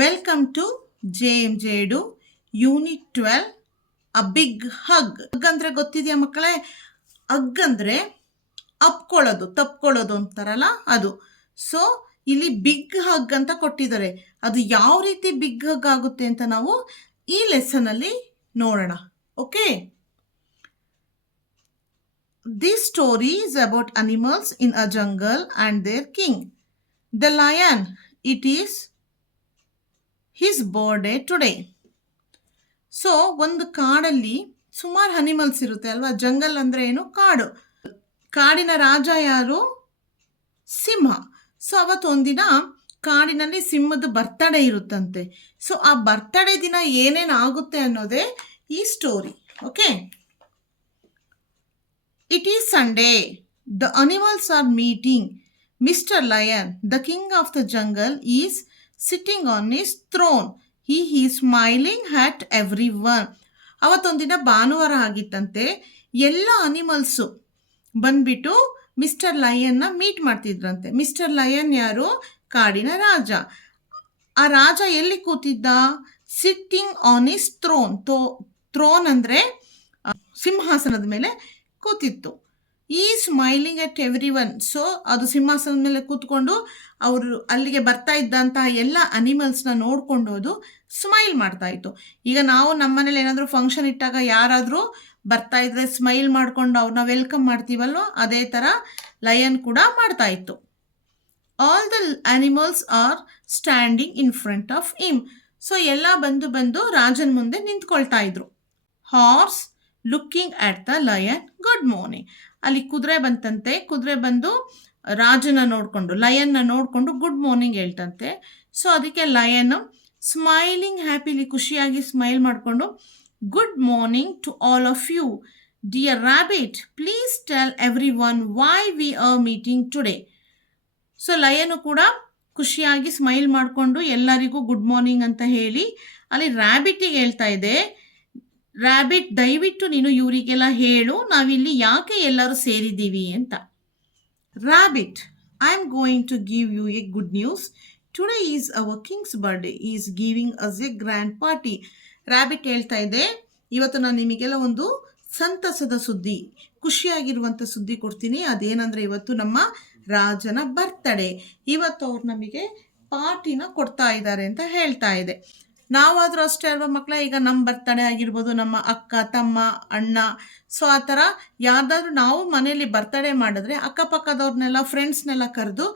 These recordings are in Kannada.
ವೆಲ್ಕಮ್ ಟು JMJಡು unit 12 a big hug. Hug ಅಂದರೆ ಗೊತ್ತಿದೆಯಾ ಮಕ್ಕಳೇ? ಹಗ್ ಅಂದರೆ ಅಪ್ಕೊಳ್ಳೋದು, ತಪ್ಕೊಳ್ಳೋದು ಅಂತಾರಲ್ಲ ಅದು. ಸೊ ಇಲ್ಲಿ ಬಿಗ್ ಹಗ್ ಅಂತ ಕೊಟ್ಟಿದ್ದಾರೆ. ಅದು ಯಾವ ರೀತಿ ಬಿಗ್ ಹಗ್ ಆಗುತ್ತೆ ಅಂತ ನಾವು ಈ ಲೆಸನಲ್ಲಿ ನೋಡೋಣ. Okay, this story is about animals in a jungle and their king. The lion, it is his birthday today. So ಒಂದು ಕಾಡಲ್ಲಿ ಸುಮಾರು ಅನಿಮಲ್ಸ್ ಇರುತ್ತೆ ಅಲ್ವಾ. ಜಂಗಲ್ ಅಂದರೆ ಏನು? ಕಾಡು. ಕಾಡಿನ ರಾಜ ಯಾರು? ಸಿಂಹ. ಸೊ ಅವತ್ತೊಂದಿನ ಕಾಡಿನಲ್ಲಿ ಸಿಂಹದ ಬರ್ತಡೇ ಇರುತ್ತಂತೆ. ಸೊ ಆ ಬರ್ತಡೇ ದಿನ ಏನೇನು ಆಗುತ್ತೆ ಅನ್ನೋದೇ ಈ story. Okay, it is Sunday. The animals R meeting. Mister lion, the king of the jungle, is sitting on his throne. He is smiling at everyone. ಅವತ್ತೊಂದಿನ ಭಾನುವಾರ ಆಗಿತ್ತಂತೆ. ಎಲ್ಲ ಅನಿಮಲ್ಸು ಬಂದ್ಬಿಟ್ಟು ಮಿಸ್ಟರ್ ಲಯನ್ನ ಮೀಟ್ ಮಾಡ್ತಿದ್ರಂತೆ. ಮಿಸ್ಟರ್ ಲಯನ್ ಯಾರು? ಕಾಡಿನ ರಾಜ. ಆ ರಾಜ ಎಲ್ಲಿ ಕೂತಿದ್ದ? Sitting on his throne. Throne ಅಂದರೆ ಸಿಂಹಾಸನದ ಮೇಲೆ ಕೂತಿತ್ತು. ಈ smiling at every one. So ಅದು ಸಿಂಹಾಸನದ ಮೇಲೆ ಕೂತ್ಕೊಂಡು ಅವರು ಅಲ್ಲಿಗೆ ಬರ್ತಾ ಇದ್ದಂತಹ ಎಲ್ಲ ಅನಿಮಲ್ಸ್ನ ನೋಡ್ಕೊಂಡೋದು ಸ್ಮೈಲ್ ಮಾಡ್ತಾ ಇತ್ತು. ಈಗ ನಾವು ನಮ್ಮನೇಲಿ ಏನಾದರೂ ಫಂಕ್ಷನ್ ಇಟ್ಟಾಗ ಯಾರಾದರೂ ಬರ್ತಾ ಇದ್ರೆ ಸ್ಮೈಲ್ ಮಾಡ್ಕೊಂಡು ಅವ್ರನ್ನ ವೆಲ್ಕಮ್ ಮಾಡ್ತೀವಲ್ವ, ಅದೇ ಥರ ಲಯನ್ ಕೂಡ ಮಾಡ್ತಾ ಇತ್ತು. All the animals are standing in front of him. So ಎಲ್ಲ ಬಂದು ರಾಜನ ಮುಂದೆ ನಿಂತ್ಕೊಳ್ತಾ ಇದ್ರು. Horse looking at the lion, good morning. ಅಲ್ಲಿ ಕುದುರೆ ಬಂತಂತೆ. ಕುದುರೆ ಬಂದು ರಾಜನ ನೋಡಿಕೊಂಡು, ಲಯನ್ನ ನೋಡಿಕೊಂಡು ಗುಡ್ ಮಾರ್ನಿಂಗ್ ಹೇಳ್ತಂತೆ. ಸೊ ಅದಕ್ಕೆ ಲಯನ್ ಸ್ಮೈಲಿಂಗ್ ಹ್ಯಾಪಿಲಿ, ಖುಷಿಯಾಗಿ ಸ್ಮೈಲ್ ಮಾಡಿಕೊಂಡು, good morning to all of you. Dear rabbit, please tell every one why we are meeting today. So lion ಕೂಡ ಖುಷಿಯಾಗಿ ಸ್ಮೈಲ್ ಮಾಡಿಕೊಂಡು ಎಲ್ಲರಿಗೂ ಗುಡ್ ಮಾರ್ನಿಂಗ್ ಅಂತ ಹೇಳಿ ಅಲ್ಲಿ ರ್ಯಾಬಿಟಿಗೆ ಹೇಳ್ತಾ ಇದೆ, ರ್ಯಾಬಿಟ್ ದಯವಿಟ್ಟು ನೀನು ಇವರಿಗೆಲ್ಲ ಹೇಳು ನಾವಿಲ್ಲಿ ಯಾಕೆ ಎಲ್ಲರೂ ಸೇರಿದ್ದೀವಿ ಅಂತ. Rabbit, I am going to give you a good news. Today is our king's birthday, is giving us a grand party. Rabbit ಹೇಳ್ತಾ ಇದೆ, ಇವತ್ತು ನಾನು ನಿಮಗೆಲ್ಲ ಒಂದು ಸಂತಸದ ಸುದ್ದಿ, ಖುಷಿಯಾಗಿರುವಂಥ ಸುದ್ದಿ ಕೊಡ್ತೀನಿ. ಅದೇನಂದರೆ ಇವತ್ತು ನಮ್ಮ ರಾಜನ ಬರ್ತಡೇ. ಇವತ್ತು ಅವ್ರು ನಮಗೆ ಪಾರ್ಟಿನ ಕೊಡ್ತಾ ಇದ್ದಾರೆ ಅಂತ ಹೇಳ್ತಾ ಇದೆ. ನಾವಾದರೂ ಅಷ್ಟೇ ಅಲ್ವಾ ಮಕ್ಕಳ, ಈಗ ನಮ್ಮ ಬರ್ತಡೇ ಆಗಿರ್ಬೋದು, ನಮ್ಮ ಅಕ್ಕ ತಮ್ಮ ಅಣ್ಣ, ಸೊ ಆ ಥರ ಯಾವ್ದಾದ್ರು ನಾವು ಮನೇಲಿ ಬರ್ತಡೇ ಮಾಡಿದ್ರೆ ಅಕ್ಕಪಕ್ಕದವ್ರನ್ನೆಲ್ಲ ಫ್ರೆಂಡ್ಸ್ನೆಲ್ಲ ಕರೆದು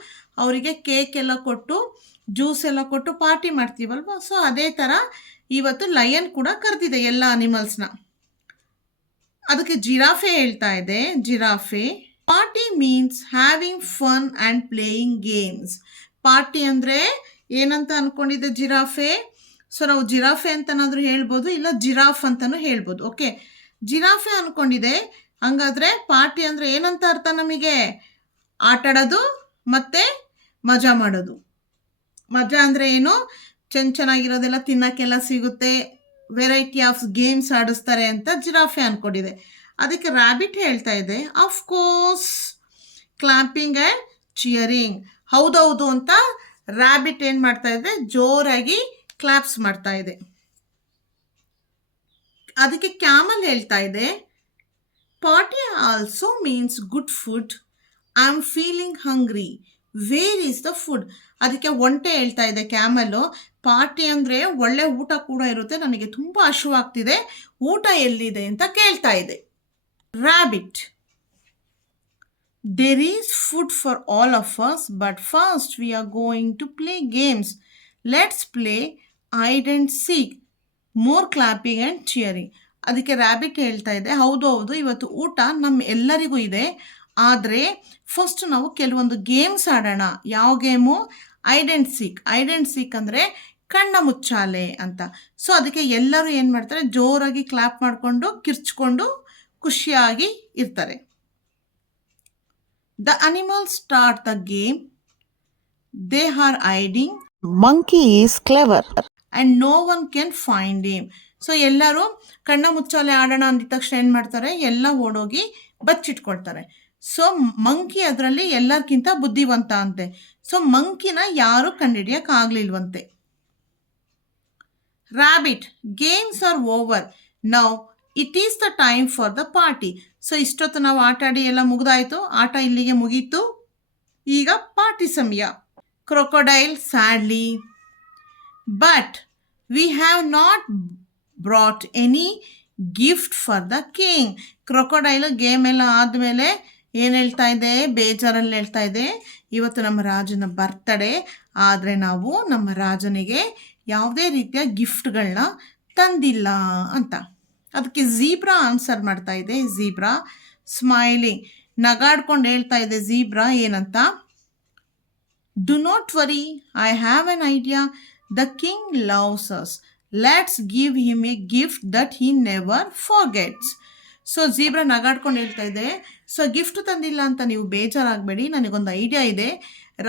ಅವರಿಗೆ ಕೇಕ್ ಎಲ್ಲ ಕೊಟ್ಟು ಜ್ಯೂಸ್ ಎಲ್ಲ ಕೊಟ್ಟು ಪಾರ್ಟಿ ಮಾಡ್ತೀವಲ್ವ. ಸೊ ಅದೇ ಥರ ಇವತ್ತು ಲಯನ್ ಕೂಡ ಕರೆದಿದೆ ಎಲ್ಲ ಅನಿಮಲ್ಸ್ನ. ಅದಕ್ಕೆ ಜಿರಾಫೆ ಹೇಳ್ತಾ ಇದೆ, ಜಿರಾಫೆ, party means having fun and playing games. Party ಅಂದರೆ ಏನಂತ ಅಂದ್ಕೊಂಡಿದೆ ಜಿರಾಫೆ? ಸೊ ನಾವು ಜಿರಾಫೆ ಅಂತನಾದರೂ ಹೇಳ್ಬೋದು, ಇಲ್ಲ ಜಿರಾಫ್ ಅಂತಲೂ ಹೇಳ್ಬೋದು. ಓಕೆ, ಜಿರಾಫೆ ಅಂದ್ಕೊಂಡಿದೆ. ಹಂಗಾದರೆ ಪಾರ್ಟಿ ಅಂದರೆ ಏನಂತ ಅರ್ಥ ನಮಗೆ? ಆಟಾಡೋದು ಮತ್ತು ಮಜಾ ಮಾಡೋದು. ಮಜಾ ಅಂದರೆ ಏನು? ಚೆನ್ನಾಗಿರೋದೆಲ್ಲ ತಿನ್ನೋಕ್ಕೆಲ್ಲ ಸಿಗುತ್ತೆ, ವೆರೈಟಿ ಆಫ್ ಗೇಮ್ಸ್ ಆಡಿಸ್ತಾರೆ ಅಂತ ಜಿರಾಫೆ ಅಂದ್ಕೊಂಡಿದೆ. ಅದಕ್ಕೆ ರ್ಯಾಬಿಟ್ ಹೇಳ್ತಾ ಇದೆ, ಆಫ್ ಕೋರ್ಸ್ ಕ್ಲಾಪಿಂಗ್ ಆ್ಯಂಡ್ ಚಿಯರಿಂಗ್. ಹೌದೌದು ಅಂತ ರ್ಯಾಬಿಟ್ ಏನು ಮಾಡ್ತಾ ಇದೆ? ಜೋರಾಗಿ ಕ್ಲಾಪ್ಸ್ ಮಾಡ್ತಾ ಇದೆ. ಅದಕ್ಕೆ ಕ್ಯಾಮಲ್ ಹೇಳ್ತಾ ಇದೆ, party also means good food. I am feeling hungry, where is the food. ಅದಕ್ಕೆ ಒಂಟೆ ಹೇಳ್ತಾ ಇದೆ, ಕ್ಯಾಮಲ್ಲು, ಪಾರ್ಟಿ ಅಂದರೆ ಒಳ್ಳೆ ಊಟ ಕೂಡ ಇರುತ್ತೆ, ನನಗೆ ತುಂಬ ಹಸಿವಾಗ್ತಿದೆ, ಊಟ ಎಲ್ಲಿದೆ ಅಂತ ಕೇಳ್ತಾ ಇದೆ. Rabbit, there is food for all of us, but first we are going to play games. Let's play hide and seek, more clapping and cheering. ಅದಕ್ಕೆ ರ್ಯಾಬಿಟ್ ಹೇಳ್ತಾ ಇದೆ, ಹೌದು ಇವತ್ತು ಊಟ ನಮ್ಮ ಎಲ್ಲರಿಗೂ ಇದೆ, ಆದರೆ ಫಸ್ಟ್ ನಾವು ಕೆಲವೊಂದು ಗೇಮ್ಸ್ ಆಡೋಣ. ಯಾವ game? Hide and seek. Hide and seek ಅಂದರೆ ಕಣ್ಣ ಮುಚ್ಚಾಲೆ ಅಂತ. ಸೊ ಅದಕ್ಕೆ ಎಲ್ಲರೂ ಏನು ಮಾಡ್ತಾರೆ? ಜೋರಾಗಿ ಕ್ಲಾಪ್ ಮಾಡಿಕೊಂಡು ಕಿರ್ಚ್ಕೊಂಡು ಖುಷಿಯಾಗಿ ಇರ್ತಾರೆ. The animals start the game, they are hiding, monkey is clever and no one can find him. So ಎಲ್ಲರೂ ಕಣ್ಣ ಮುಚ್ಚಾಲೆ ಆಡೋಣ ಅಂದಿದ ತಕ್ಷಣ ಏನು ಮಾಡ್ತಾರೆ? ಎಲ್ಲ ಓಡೋಗಿ ಬಚ್ಚಿಟ್ಕೊಳ್ತಾರೆ. ಸೊ ಮಂಕಿ ಅದರಲ್ಲಿ ಎಲ್ಲರಿಗಿಂತ ಬುದ್ಧಿವಂತ ಅಂತೆ. ಸೊ ಮಂಕಿನ ಯಾರು ಕಂಡುಹಿಡಿಯೋಕ್ಕಾಗಲಿಲ್ವಂತೆ. Rabbit, games are over. Now it is the time for the party. So ಇಷ್ಟೊತ್ತು ನಾವು ಆಟ ಆಡಿ ಎಲ್ಲ ಮುಗಿದಾಯಿತು, ಆಟ ಇಲ್ಲಿಗೆ ಮುಗೀತು, ಈಗ ಪಾರ್ಟಿ ಸಮಯ. Crocodile sadly, but we have not brought any gift for the king. Crocodile game ಎಲ್ಲ ಆದಮೇಲೆ ಏನು ಹೇಳ್ತಾ ಇದೆ, ಬೇಜಾರಲ್ಲಿ ಹೇಳ್ತಾ ಇದೆ, ಇವತ್ತು ನಮ್ಮ ರಾಜನ ಬರ್ತಡೇ, ಆದರೆ ನಾವು ನಮ್ಮ ರಾಜನಿಗೆ ಯಾವುದೇ ರೀತಿಯ ಗಿಫ್ಟ್ಗಳನ್ನ ತಂದಿಲ್ಲ ಅಂತ. ಅದಕ್ಕೆ ಝೀಬ್ರಾ ಆನ್ಸರ್ ಮಾಡ್ತಾ ಇದೆ. ಝೀಬ್ರಾ ಸ್ಮೈಲಿಂಗ್, ನಗಾಡ್ಕೊಂಡು ಹೇಳ್ತಾ ಇದೆ ಝೀಬ್ರಾ ಏನಂತ, do not worry, I have an idea, the king loves us, let's give him a gift that he never forgets. So zebra ನಗಾಡ್ಕೊಂಡು ಹೇಳ್ತಾ ಇದೆ, ಸೊ ಗಿಫ್ಟ್ ತಂದಿಲ್ಲ ಅಂತ ನೀವು ಬೇಜಾರಾಗಬೇಡಿ, ನನಗೊಂದು ಐಡಿಯಾ ಇದೆ.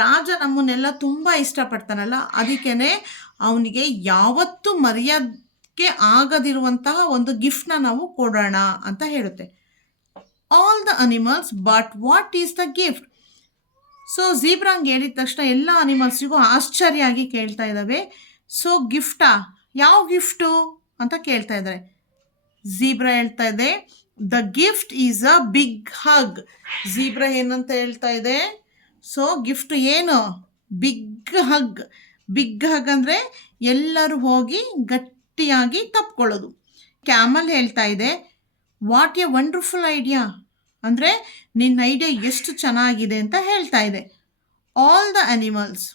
ರಾಜ ನಮ್ಮನ್ನೆಲ್ಲ ತುಂಬ ಇಷ್ಟಪಡ್ತಾನಲ್ಲ, ಅದಕ್ಕೇ ಅವನಿಗೆ ಯಾವತ್ತೂ ಮರೆಯೋಕ್ಕೆ ಆಗದಿರುವಂತಹ ಒಂದು ಗಿಫ್ಟ್ನ ನಾವು ಕೊಡೋಣ ಅಂತ ಹೇಳುತ್ತೆ. All the animals, but what is the gift? So ಝೀಬ್ರಾಂಗ್ ಹೇಳಿದ ತಕ್ಷಣ ಎಲ್ಲ ಅನಿಮಲ್ಸಿಗೂ ಆಶ್ಚರ್ಯ ಆಗಿ ಕೇಳ್ತಾ ಇದ್ದಾವೆ. ಸೊ ಗಿಫ್ಟಾ, ಯಾವ ಗಿಫ್ಟು ಅಂತ ಕೇಳ್ತಾ ಇದ್ದಾರೆ. ಝೀಬ್ರಾ ಹೇಳ್ತಾ ಇದೆ, the gift is a big hug. Zebra ಏನಂತ ಹೇಳ್ತಾ ಇದೆ, ಸೊ ಗಿಫ್ಟ್ ಏನು, ಬಿಗ್ ಹಗ್. ಬಿಗ್ ಹಗ್ ಅಂದರೆ ಎಲ್ಲರೂ ಹೋಗಿ ಗಟ್ಟಿಯಾಗಿ ತಪ್ಕೊಳ್ಳೋದು. ಕ್ಯಾಮಲ್ ಹೇಳ್ತಾ ಇದೆ, ವಾಟ್ ಎ ವಂಡರ್ಫುಲ್ ಐಡಿಯಾ, ಅಂದರೆ ನಿನ್ನ ಐಡಿಯಾ ಎಷ್ಟು ಚೆನ್ನಾಗಿದೆ ಅಂತ ಹೇಳ್ತಾ ಇದೆ. All the animals,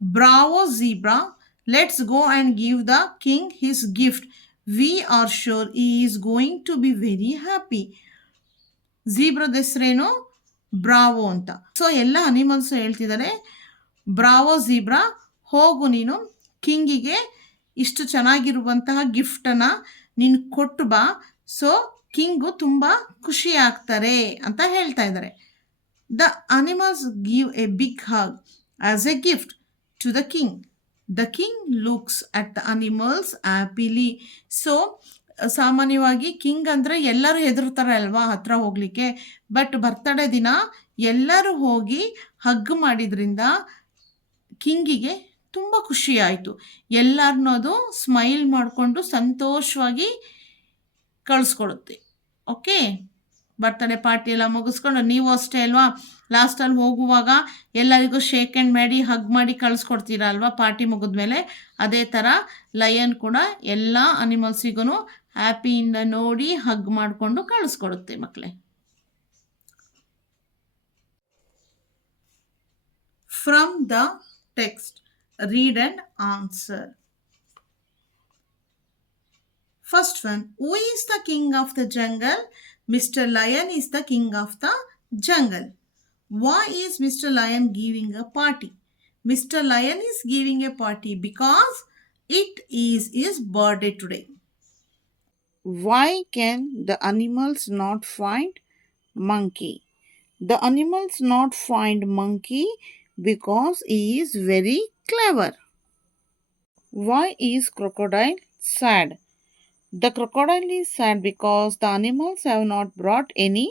bravo zebra, let's go and give the king his gift, we are sure he is going to be very happy. ಝೀಬ್ರದ ಹೆಸರೇನು, ಬ್ರಾವೋ ಅಂತ. ಸೊ ಎಲ್ಲ ಅನಿಮಲ್ಸು ಹೇಳ್ತಿದ್ದಾರೆ, ಬ್ರಾವೋ ಝೀಬ್ರಾ, ಹೋಗು ನೀನು ಕಿಂಗಿಗೆ ಇಷ್ಟು ಚೆನ್ನಾಗಿರುವಂತಹ ಗಿಫ್ಟನ್ನು ನೀನು ಕೊಟ್ಟು ಬಾ, ಸೊ ಕಿಂಗು ತುಂಬ ಖುಷಿ ಆಗ್ತಾರೆ ಅಂತ ಹೇಳ್ತಾ ಇದ್ದಾರೆ. The animals give a big hug as a gift to the king. The king looks at the animals happily. So ಸಾಮಾನ್ಯವಾಗಿ ಕಿಂಗ್ ಅಂದರೆ ಎಲ್ಲರೂ ಹೆದರ್ತಾರೆ ಅಲ್ವಾ ಹತ್ರ ಹೋಗಲಿಕ್ಕೆ, ಬಟ್ ಬರ್ತಡೇ ದಿನ ಎಲ್ಲರೂ ಹೋಗಿ ಹಗ್ ಮಾಡಿದ್ರಿಂದ ಕಿಂಗಿಗೆ ತುಂಬ ಖುಷಿ ಆಯಿತು. ಎಲ್ಲರನ್ನೋದು ಸ್ಮೈಲ್ ಮಾಡಿಕೊಂಡು ಸಂತೋಷವಾಗಿ ಕಳಿಸ್ಕೊಡುತ್ತೆ. ಓಕೆ, ಬರ್ತಡೇ ಪಾರ್ಟಿ ಎಲ್ಲ ಮುಗಿಸ್ಕೊಂಡು ನೀವು ಅಷ್ಟೇ ಅಲ್ವಾ, ಲಾಸ್ಟಲ್ಲಿ ಹೋಗುವಾಗ ಎಲ್ಲರಿಗೂ ಶೇಕ್ ಹ್ಯಾಂಡ್ ಮಾಡಿ ಹಗ್ ಮಾಡಿ ಕಳಿಸ್ಕೊಡ್ತೀರ ಅಲ್ವಾ ಪಾರ್ಟಿ ಮುಗಿದ್ಮೇಲೆ. ಅದೇ ಥರ ಲಯನ್ ಕೂಡ ಎಲ್ಲ ಅನಿಮಲ್ಸಿಗೂ ಹ್ಯಾಪಿಯಿಂದ ನೋಡಿ ಹಗ್ ಮಾಡಿಕೊಂಡು ಕಳಿಸ್ಕೊಡುತ್ತೆ ಮಕ್ಕಳೇ. From the text, read and answer. First one, who is the king of the jungle? Mr. Lion is the king of the jungle. Why is Mr. Lion giving a party? Mr. Lion is giving a party because it is his birthday today. Why can the animals not find monkey? The animals not find monkey because he is very clever. Why is crocodile sad? The crocodile is sad because the animals have not brought any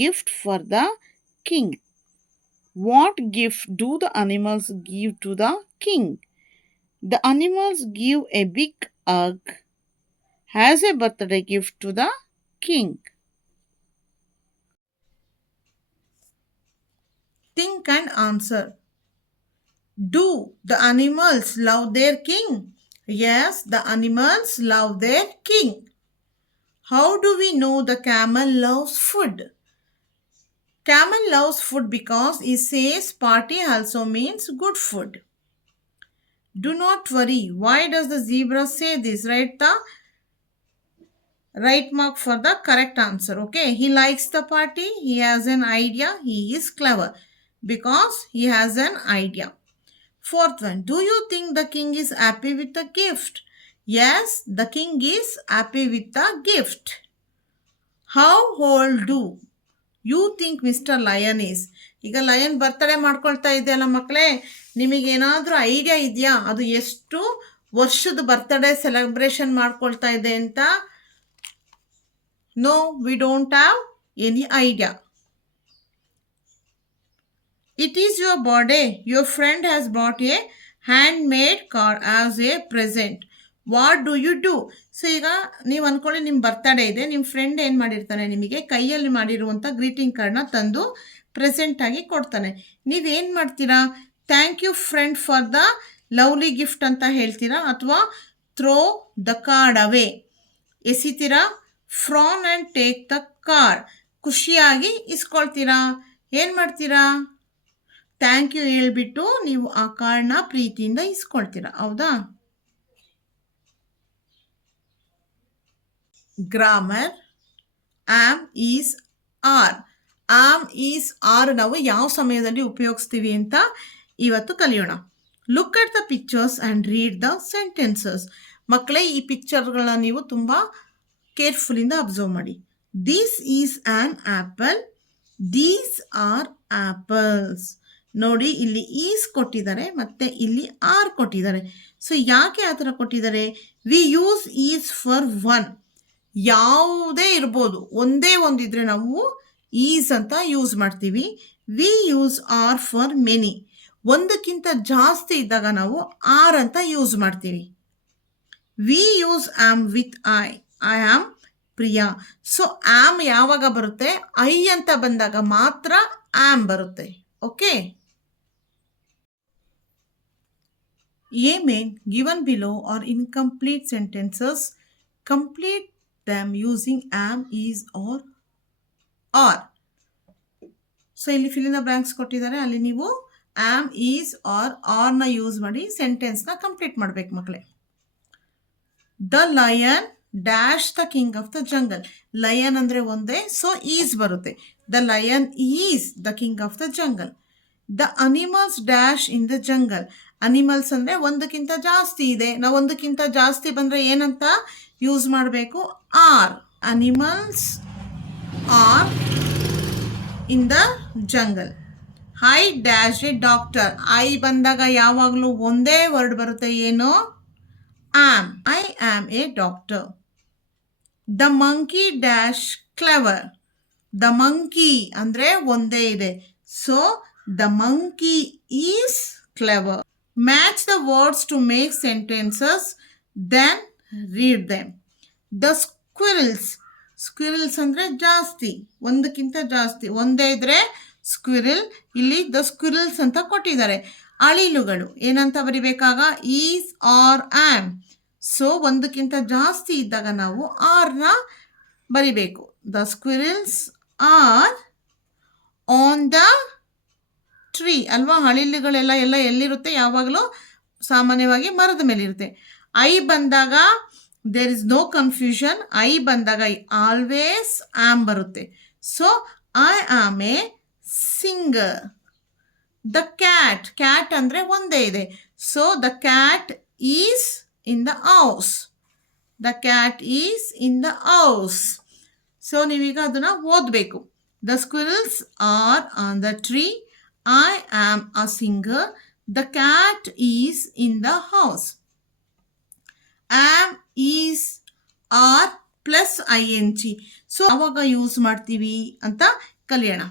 gift for the king. What gift do the animals give to the king? The animals give a big hug as a birthday gift to the king. Think and answer. Do the animals love their king? Yes, the animals love their king. How do we know the camel loves food? Camel loves food because he says party also means good food. Do not worry. Why does the zebra say this? Write the right mark for the correct answer. Okay, he likes the party. He has an idea. He is clever because he has an idea. Fourth one, do you think the king is happy with the gift? Yes, the king is happy with the gift. How old do you think Mr. Lion is? ಈಗ ಲಯನ್ ಬರ್ತಡೇ ಮಾಡ್ಕೊಳ್ತಾ ಇದೆಯಲ್ಲ ಮಕ್ಕಳೇ, ನಿಮಗೇನಾದರೂ ಐಡಿಯಾ ಇದೆಯಾ ಅದು ಎಷ್ಟು ವರ್ಷದ ಬರ್ತಡೇ ಸೆಲೆಬ್ರೇಷನ್ ಮಾಡ್ಕೊಳ್ತಾ ಇದೆ ಅಂತ? No, we don't have any idea. It is your birthday. Your friend has brought a handmade card as a present. What do you do? So ಈಗ ನೀವು ಅಂದ್ಕೊಳ್ಳಿ, ನಿಮ್ಮ ಬರ್ತಡೇ ಇದೆ, ನಿಮ್ಮ ಫ್ರೆಂಡ್ ಏನು ಮಾಡಿರ್ತಾನೆ, ನಿಮಗೆ ಕೈಯಲ್ಲಿ ಮಾಡಿರುವಂಥ ಗ್ರೀಟಿಂಗ್ ಕಾರ್ಡ್ನ ತಂದು ಪ್ರೆಸೆಂಟಾಗಿ ಕೊಡ್ತಾನೆ. ನೀವೇನು ಮಾಡ್ತೀರಾ? Thank you friend for the lovely gift ಅಂತ ಹೇಳ್ತೀರಾ, ಅಥವಾ ಥ್ರೋ ದ ಕಾರ್ಡ್ ಅವೇ, ಎಸಿತೀರಾ? ಫ್ರಾನ್ ಆ್ಯಂಡ್ ಟೇಕ್ ದ ಕಾರ್ಡ್, ಖುಷಿಯಾಗಿ ಇಸ್ಕೊಳ್ತೀರಾ? ಏನು ಮಾಡ್ತೀರಾ? ಥ್ಯಾಂಕ್ ಯು ಹೇಳ್ಬಿಟ್ಟು ನೀವು ಆ ಕಾರ್ಡ್ನ ಪ್ರೀತಿಯಿಂದ ಇಸ್ಕೊಳ್ತೀರಾ, ಹೌದಾ? Grammar am is are. Am is are ನಾವು ಯಾವ ಸಮಯದಲ್ಲಿ ಉಪಯೋಗಿಸ್ತೀವಿ ಅಂತ ಇವತ್ತು ಕಲಿಯೋಣ. Look at the pictures and read the sentences. ಮಕ್ಕಳೇ, ಈ ಪಿಕ್ಚರ್ಗಳನ್ನ ನೀವು ತುಂಬ ಕೇರ್ಫುಲ್ಲಿಂದ ಅಬ್ಸರ್ವ್ ಮಾಡಿ. This is an apple, these are apples. ನೋಡಿ, ಇಲ್ಲಿ ಈಸ್ ಕೊಟ್ಟಿದ್ದಾರೆ ಮತ್ತು ಇಲ್ಲಿ ಆರ್ ಕೊಟ್ಟಿದ್ದಾರೆ. ಸೊ ಯಾಕೆ ಆ ಥರ ಕೊಟ್ಟಿದ್ದಾರೆ? We use is for one. ಯಾವುದೇ ಇರ್ಬೋದು, ಒಂದೇ ಒಂದಿದ್ರೆ ನಾವು ಈಸ್ ಅಂತ ಯೂಸ್ ಮಾಡ್ತೀವಿ. We use are for many. ಒಂದಕ್ಕಿಂತ ಜಾಸ್ತಿ ಇದ್ದಾಗ ನಾವು ಆರ್ ಅಂತ ಯೂಸ್ ಮಾಡ್ತೀವಿ. We use am with I. I am Priya. So am ಯಾವಾಗ ಬರುತ್ತೆ? ಐ ಅಂತ ಬಂದಾಗ ಮಾತ್ರ ಆಮ್ ಬರುತ್ತೆ. Okay. A main given below are incomplete sentences. Complete them using am, is or are. So ಇಲ್ಲಿ fill in the blanks ಕೊಟ್ಟಿದ್ದಾರೆ, ಅಲ್ಲಿ ನೀವು am, is or are ನ ಯೂಸ್ ಮಾಡಿ ಸೆಂಟೆನ್ಸ್ನ ಕಂಪ್ಲೀಟ್ ಮಾಡಬೇಕು ಮಕ್ಕಳೇ. The lion dash the king of the jungle. Lion ಅಂದರೆ ಒಂದೇ, ಸೊ ಈಸ್ ಬರುತ್ತೆ. The lion is the king of the jungle. The animals dash in the jungle. Animals ಅಂದರೆ ಒಂದಕ್ಕಿಂತ ಜಾಸ್ತಿ ಇದೆ. ನಾವು ಒಂದಕ್ಕಿಂತ ಜಾಸ್ತಿ ಬಂದರೆ ಏನಂತ ಯೂಸ್ ಮಾಡಬೇಕು? Are. Animals are in the jungle. I dash a doctor. I ಬಂದಾಗ ಯಾವಾಗಲೂ ಒಂದೇ ವರ್ಡ್ ಬರುತ್ತೆ, ಏನು? Am. I am a doctor. The monkey dash clever. The monkey ಅಂದರೆ ಒಂದೇ ಇದೆ, so the monkey is clever. Match the words to make sentences, then read them. The squirrels. Squirrels ಅಂದರೆ ಜಾಸ್ತಿ, ಒಂದಕ್ಕಿಂತ ಜಾಸ್ತಿ. ಒಂದೇ ಇದ್ರೆ ಸ್ಕ್ವಿರಲ್, ಇಲ್ಲಿ ದ ಸ್ಕ್ವಿರಲ್ಸ್ ಅಂತ ಕೊಟ್ಟಿದ್ದಾರೆ. ಅಳಿಲುಗಳು ಏನಂತ ಬರಿಬೇಕಾಗ? Is are am. ಸೊ ಒಂದಕ್ಕಿಂತ ಜಾಸ್ತಿ ಇದ್ದಾಗ ನಾವು ಆರ್ನ ಬರಿಬೇಕು. The squirrels are on the tree ಅಲ್ವಾ? ಅಳಿಲುಗಳೆಲ್ಲ ಎಲ್ಲಿರುತ್ತೆ? ಯಾವಾಗಲೂ ಸಾಮಾನ್ಯವಾಗಿ ಮರದ ಮೇಲೆ ಇರುತ್ತೆ. ಐ ಬಂದಾಗ there is no confusion. I ಬಂದಾಗ ಆಲ್ವೇಸ್ ಆಮ್ ಬರುತ್ತೆ. So I am a singer. The cat. Cat ಅಂದರೆ ಒಂದೇ ಇದೆ, so the cat is in the house. The cat is in the house. So ನೀವೀಗ ಅದನ್ನು ಓದಬೇಕು. The squirrels are on the tree. I am a singer. The cat is in the house. Am, is, are plus ing. So ಆವಾಗ ಯೂಸ್ ಮಾಡ್ತೀವಿ ಅಂತ ಕಲಿಯೋಣ.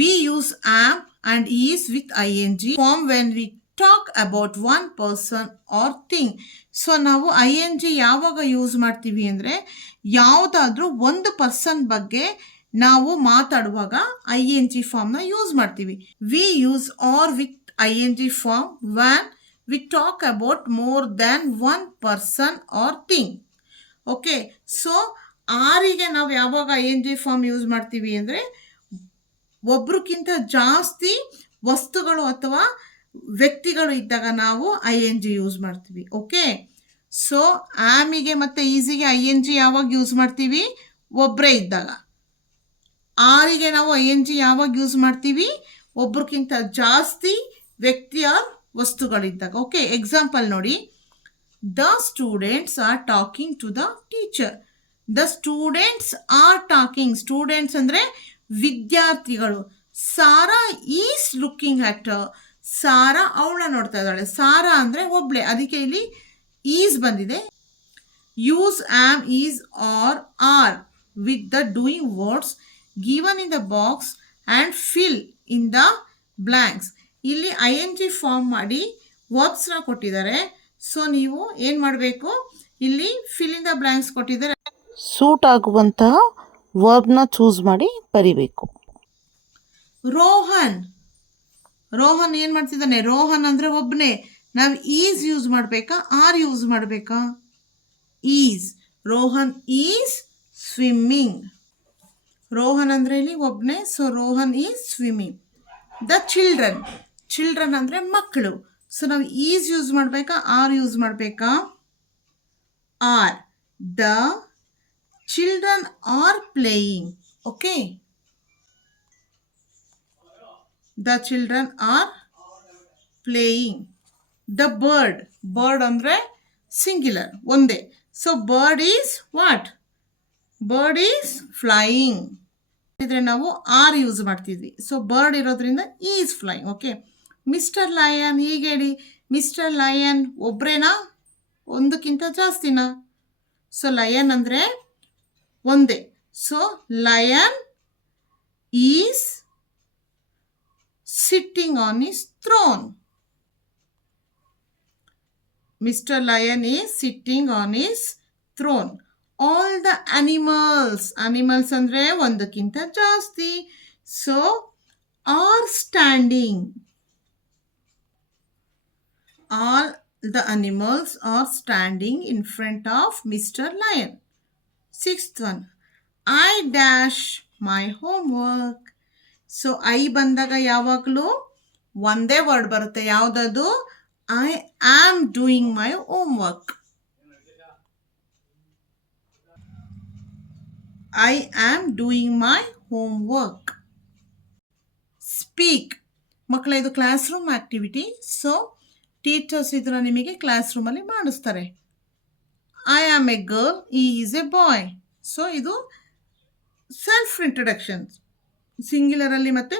We use am and is with ing form when we talk about one person or thing. So ನಾವು ing ಯಾವಾಗ ಯೂಸ್ ಮಾಡ್ತೀವಿ ಅಂದರೆ, ಯಾವುದಾದ್ರೂ ಒಂದು ಪರ್ಸನ್ ಬಗ್ಗೆ ನಾವು ಮಾತಾಡುವಾಗ ಐ ಎನ್ ಜಿ ಫಾರ್ಮ್ನ ಯೂಸ್ ಮಾಡ್ತೀವಿ. We use are with I N G form when we talk about more than one person or thing. Okay. So ಆರಿಗೆ ನಾವು ಯಾವಾಗ I N G form use ಮಾಡ್ತೀವಿ ಅಂದರೆ, ಒಬ್ರಿಗಿಂತ ಜಾಸ್ತಿ ವಸ್ತುಗಳು ಅಥವಾ ವ್ಯಕ್ತಿಗಳು ಇದ್ದಾಗ ನಾವು ಐ ಎನ್ ಜಿ ಯೂಸ್ ಮಾಡ್ತೀವಿ. ಓಕೆ. ಸೊ ಆಮಿಗೆ ಮತ್ತು ಈಸಿಗೆ ಐ ಎನ್ ಜಿ ಯಾವಾಗ ಯೂಸ್ ಮಾಡ್ತೀವಿ? ಒಬ್ಬರೇ ಇದ್ದಾಗ. ಆರಿಗೆ ನಾವು ಐ ಎನ್ ಜಿ ಯಾವಾಗ ಯೂಸ್ ಮಾಡ್ತೀವಿ? ಒಬ್ರಿಗಿಂತ ಜಾಸ್ತಿ ವ್ಯಕ್ತಿಯ ವಸ್ತುಗಳಿದ್ದಾಗ. ಓಕೆ. ಎಕ್ಸಾಂಪಲ್ ನೋಡಿ. The students are talking to the teacher. The students are talking. Students ಅಂದರೆ ವಿದ್ಯಾರ್ಥಿಗಳು. Sara is looking at. Sara ಅವಳ ನೋಡ್ತಾ ಇದ್ದಾಳೆ. ಸಾರಾ ಅಂದರೆ ಒಬ್ಳೆ, ಅದಕ್ಕೆ ಇಲ್ಲಿ ಈಸ್ ಬಂದಿದೆ. Use am, is are are with the doing words given in the box and fill in the blanks. ಇಲ್ಲಿ ಐ ಎನ್ ಜಿ ಫಾರ್ಮ್ ಮಾಡಿ ವರ್ಬ್ಸ್ನ ಕೊಟ್ಟಿದ್ದಾರೆ. ಸೊ ನೀವು ಏನು ಮಾಡಬೇಕು, ಇಲ್ಲಿ ಫಿಲ್ ಇನ್ ದ ಬ್ಲ್ಯಾಂಕ್ಸ್ ಕೊಟ್ಟಿದ್ದಾರೆ, ಸೂಟ್ ಆಗುವಂತಹ ವರ್ಬ್ನ ಚೂಸ್ ಮಾಡಿ ಬರಿಬೇಕು. ರೋಹನ್. ರೋಹನ್ ಏನು ಮಾಡ್ತಿದ್ದಾನೆ? ರೋಹನ್ ಅಂದರೆ ಒಬ್ಬನೇ. ನಾವು ಈಸ್ ಯೂಸ್ ಮಾಡಬೇಕಾ, ಆರ್ ಯೂಸ್ ಮಾಡಬೇಕಾ? Is. Rohan is swimming. Rohan ಅಂದರೆ ಇಲ್ಲಿ ಒಬ್ಬನೇ, so Rohan is swimming. The children. Children ಅಂದರೆ ಮಕ್ಕಳು. ಸೊ ನಾವು ಈಸ್ ಯೂಸ್ ಮಾಡಬೇಕಾ, ಆರ್ ಯೂಸ್ ಮಾಡಬೇಕಾ? Are. The children are playing. Okay, the children are playing. The bird. Bird ಅಂದರೆ ಸಿಂಗ್ಯುಲರ್, ಒಂದೇ. So bird is what? Bird is flying. ಇದ್ರೆ ನಾವು ಆರ್ ಯೂಸ್ ಮಾಡ್ತಿದ್ವಿ. ಸೊ ಬರ್ಡ್ ಇರೋದ್ರಿಂದ is flying. Okay. Mister lion. ಹೀಗೆ ಹೇಳಿ, ಮಿಸ್ಟರ್ ಲಯನ್ ಒಬ್ಬರೇನಾ, ಒಂದಕ್ಕಿಂತ ಜಾಸ್ತಿನಾ? ಸೊ ಲಯನ್ ಅಂದರೆ ಒಂದೇ. So lion is sitting on his throne. Mr. Lion is sitting on his throne. All the animals. Animals andre ಒಂದಕ್ಕಿಂತ ಜಾಸ್ತಿ. So are standing. All the animals are standing in front of Mr. Lion. Sixth one. I dash my homework. So I ಬಂದಾಗ ಯಾವಾಗಲೂ ಒಂದೇ ವರ್ಡ್ ಬರುತ್ತೆ. ಯಾವುದದು? I am doing my home work. I am doing my home work. Speak. ಮಕ್ಕಳ ಇದು class room activity. So teachers ಇದನ್ನು ನಿಮಗೆ ಕ್ಲಾಸ್ ರೂಮಲ್ಲಿ ಮಾಡಿಸ್ತಾರೆ. ಐ ಆಮ್ ಎ ಗರ್ಲ್, ಈ ಈಸ್ ಎ ಬಾಯ್. ಸೊ ಇದು ಸೆಲ್ಫ್ ಇಂಟ್ರಡಕ್ಷನ್ಸ್, ಸಿಂಗ್ಯುಲರಲ್ಲಿ ಮತ್ತು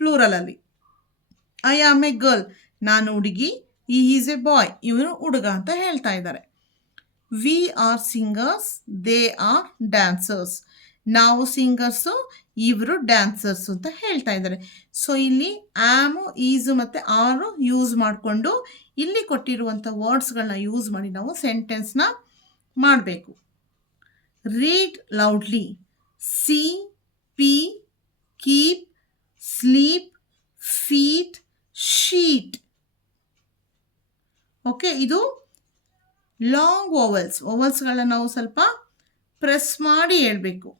ಪ್ಲೂರಲಲ್ಲಿ. ಐ ಆಮ್ ಎ ಗರ್ಲ್, ನಾನು ಹುಡುಗಿ. ಈ ಈಸ್ ಎ ಬಾಯ್, ಇವನು ಹುಡುಗ ಅಂತ ಹೇಳ್ತಾ ಇದ್ದಾರೆ. We are singers, they are dancers. ನಾವು ಸಿಂಗರ್ಸು, ಇವರು ಡ್ಯಾನ್ಸರ್ಸು ಅಂತ ಹೇಳ್ತಾ ಇದ್ದಾರೆ. ಸೊ ಇಲ್ಲಿ ಆ್ಯಮು, ಈಸು ಮತ್ತು ಆರು ಯೂಸ್ ಮಾಡಿಕೊಂಡು ಇಲ್ಲಿ ಕೊಟ್ಟಿರುವಂಥ ವರ್ಡ್ಸ್ಗಳನ್ನ ಯೂಸ್ ಮಾಡಿ ನಾವು ಸೆಂಟೆನ್ಸ್ನ ಮಾಡಬೇಕು. Read loudly. See, pea, keep, sleep, feet, sheet. Okay, ಇದು ಲಾಂಗ್ ಓವಲ್ಸ್. ಓವಲ್ಸ್ಗಳನ್ನ ನಾವು ಸ್ವಲ್ಪ ಪ್ರೆಸ್ ಮಾಡಿ ಹೇಳಬೇಕು.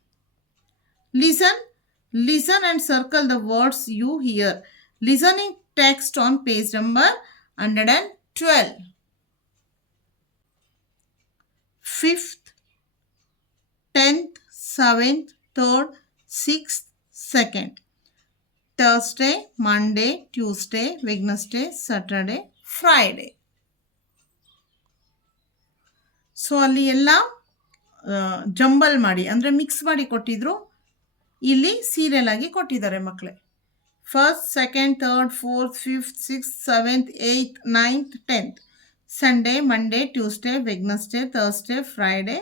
Listen. Listen and circle the words you hear. Listening text on page number 112. Fifth, 10th, 7th, 3rd, 6th, 2nd. Thursday, Monday, Tuesday, Wednesday, Saturday, Friday. So ಅಲ್ಲಿ ಎಲ್ಲ ಜಂಬಲ್ ಮಾಡಿ ಅಂದರೆ ಮಿಕ್ಸ್ ಮಾಡಿ ಕೊಟ್ಟಿದ್ರು. ಇಲ್ಲಿ ಸೀರಿಯಲ್ ಆಗಿ ಕೊಟ್ಟಿದ್ದಾರೆ ಮಕ್ಕಳೇ. 1st, 2nd, 3rd, 4th, 5th, 6th, 7th, 8th, 9th, 10th. Sunday, Monday, Tuesday, Wednesday, Thursday, Friday,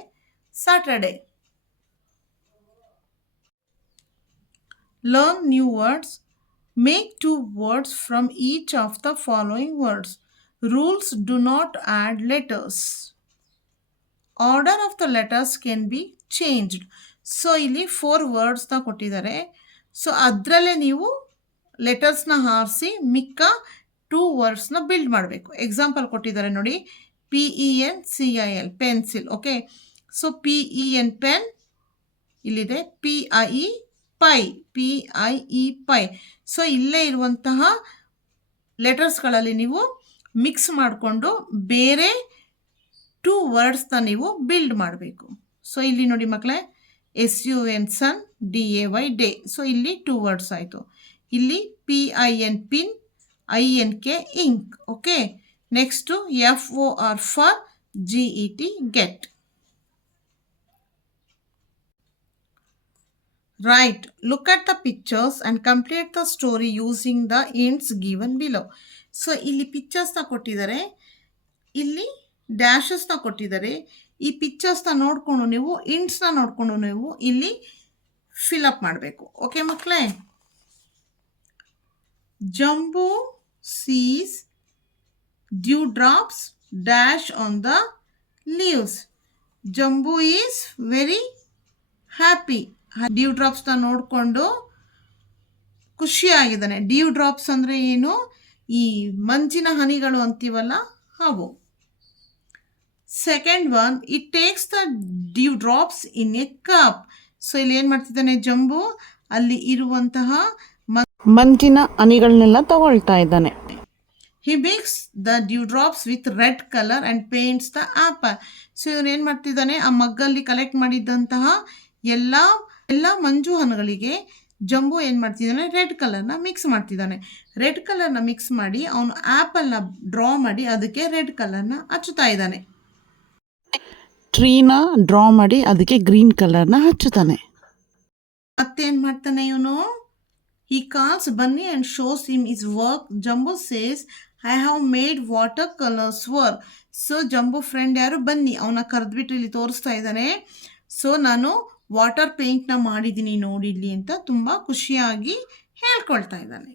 Saturday. Learn new words. Make 2 words from each of the following words. Rules: do not add letters. Order of the letters can be changed. So ಇಲ್ಲಿ 4 ವರ್ಡ್ಸ್ನ ಕೊಟ್ಟಿದ್ದಾರೆ. ಸೊ ಅದರಲ್ಲೇ ನೀವು ಲೆಟರ್ಸ್ನ ಹಾರಿಸಿ ಮಿಕ್ಕ 2 ವರ್ಡ್ಸ್ನ ಬಿಲ್ಡ್ ಮಾಡಬೇಕು. ಎಕ್ಸಾಂಪಲ್ ಕೊಟ್ಟಿದ್ದಾರೆ ನೋಡಿ, PENCIL, pencil. Okay, so PEN pen ಇಲ್ಲಿದೆ. PIE pie, PIE pie. So ಇಲ್ಲೇ ಇರುವಂತಹ ಲೆಟರ್ಸ್ಗಳಲ್ಲಿ ನೀವು ಮಿಕ್ಸ್ ಮಾಡಿಕೊಂಡು ಬೇರೆ 2 ವರ್ಡ್ಸ್ನ ನೀವು ಬಿಲ್ಡ್ ಮಾಡಬೇಕು. ಸೊ ಇಲ್ಲಿ ನೋಡಿ ಮಕ್ಕಳೇ, SUN sun, DAY day. So ಇಲ್ಲಿ 2 ವರ್ಡ್ಸ್ ಆಯಿತು. ಇಲ್ಲಿ PIN pin, INK ink. Okay, next FOR for, GET get. Right. Look at the pictures and complete the story using the hints given below. So ಇಲ್ಲಿ ಪಿಕ್ಚರ್ಸ್ನ ಕೊಟ್ಟಿದ್ದಾರೆ, ಇಲ್ಲಿ ಡ್ಯಾಶಸ್ನ ಕೊಟ್ಟಿದ್ದಾರೆ. ಈ ಪಿಕ್ಚರ್ಸ್ನ ನೋಡಿಕೊಂಡು ನೀವು ಹಿಂಟ್ಸ್ನ ನೋಡಿಕೊಂಡು ನೀವು ಇಲ್ಲಿ ಫಿಲಪ್ ಮಾಡಬೇಕು. ಓಕೆ ಮಕ್ಕಳೇ. Jambu sees dew drops dash on the leaves. Jambu is very happy. Dew ಡ್ರಾಪ್ಸ್ನ ನೋಡಿಕೊಂಡು ಖುಷಿಯಾಗಿದ್ದಾನೆ. ಡ್ಯೂ ಡ್ರಾಪ್ಸ್ ಅಂದರೆ ಏನು? ಈ ಮಂಜಿನ ಹನಿಗಳು ಅಂತೀವಲ್ಲ ಅವು. Second one, it takes the dew drops in a cup. So ಇಲ್ಲಿ ಏನು ಮಾಡ್ತಿದ್ದಾನೆ ಜಂಬು? ಅಲ್ಲಿ ಇರುವಂತಹ ಮಂಜಿನ ಹನಿಗಳನ್ನೆಲ್ಲ ತಗೊಳ್ತಾ ಇದ್ದಾನೆ. He makes the dewdrops with red color and paints the apple. So ಇವನು ಏನು ಮಾಡ್ತಿದ್ದಾನೆ? ಆ ಮಗ್ಗಲ್ಲಿ ಕಲೆಕ್ಟ್ ಮಾಡಿದ್ದಂತಹ ಎಲ್ಲ ಮಂಜು ಹಣ್ಣುಗಳಿಗೆ ಜಂಬು ಏನು ಮಾಡ್ತಿದ್ದಾನೆ? ರೆಡ್ ಕಲರ್ನ ಮಿಕ್ಸ್ ಮಾಡ್ತಿದ್ದಾನೆ. ರೆಡ್ ಕಲರ್ನ ಮಿಕ್ಸ್ ಮಾಡಿ ಅವನು ಆ್ಯಪಲ್ನ ಡ್ರಾ ಮಾಡಿ ಅದಕ್ಕೆ ರೆಡ್ ಕಲರ್ನ ಹಚ್ಚುತ್ತಾ ಇದ್ದಾನೆ. ಟ್ರೀನ ಡ್ರಾ ಮಾಡಿ ಅದಕ್ಕೆ ಗ್ರೀನ್ ಕಲರ್ನ ಹಚ್ಚುತ್ತಾನೆ. ಮತ್ತೇನು ಮಾಡ್ತಾನೆ ಇವನು? He calls Bunny and shows him his work. Jumbo says, I have made watercolors work. So jumbo friend ಯಾರು? ಬನ್ನಿ. ಅವನ ಕರೆದ್ಬಿಟ್ಟು ಇಲ್ಲಿ ತೋರಿಸ್ತಾ ಇದ್ದಾನೆ. ಸೊ ನಾನು ವಾಟರ್ ಪೇಂಟ್ನ ಮಾಡಿದ್ದೀನಿ ನೋಡಿಲ್ಲಿ ಅಂತ ತುಂಬ ಖುಷಿಯಾಗಿ ಹೇಳ್ಕೊಳ್ತಾ ಇದ್ದಾನೆ.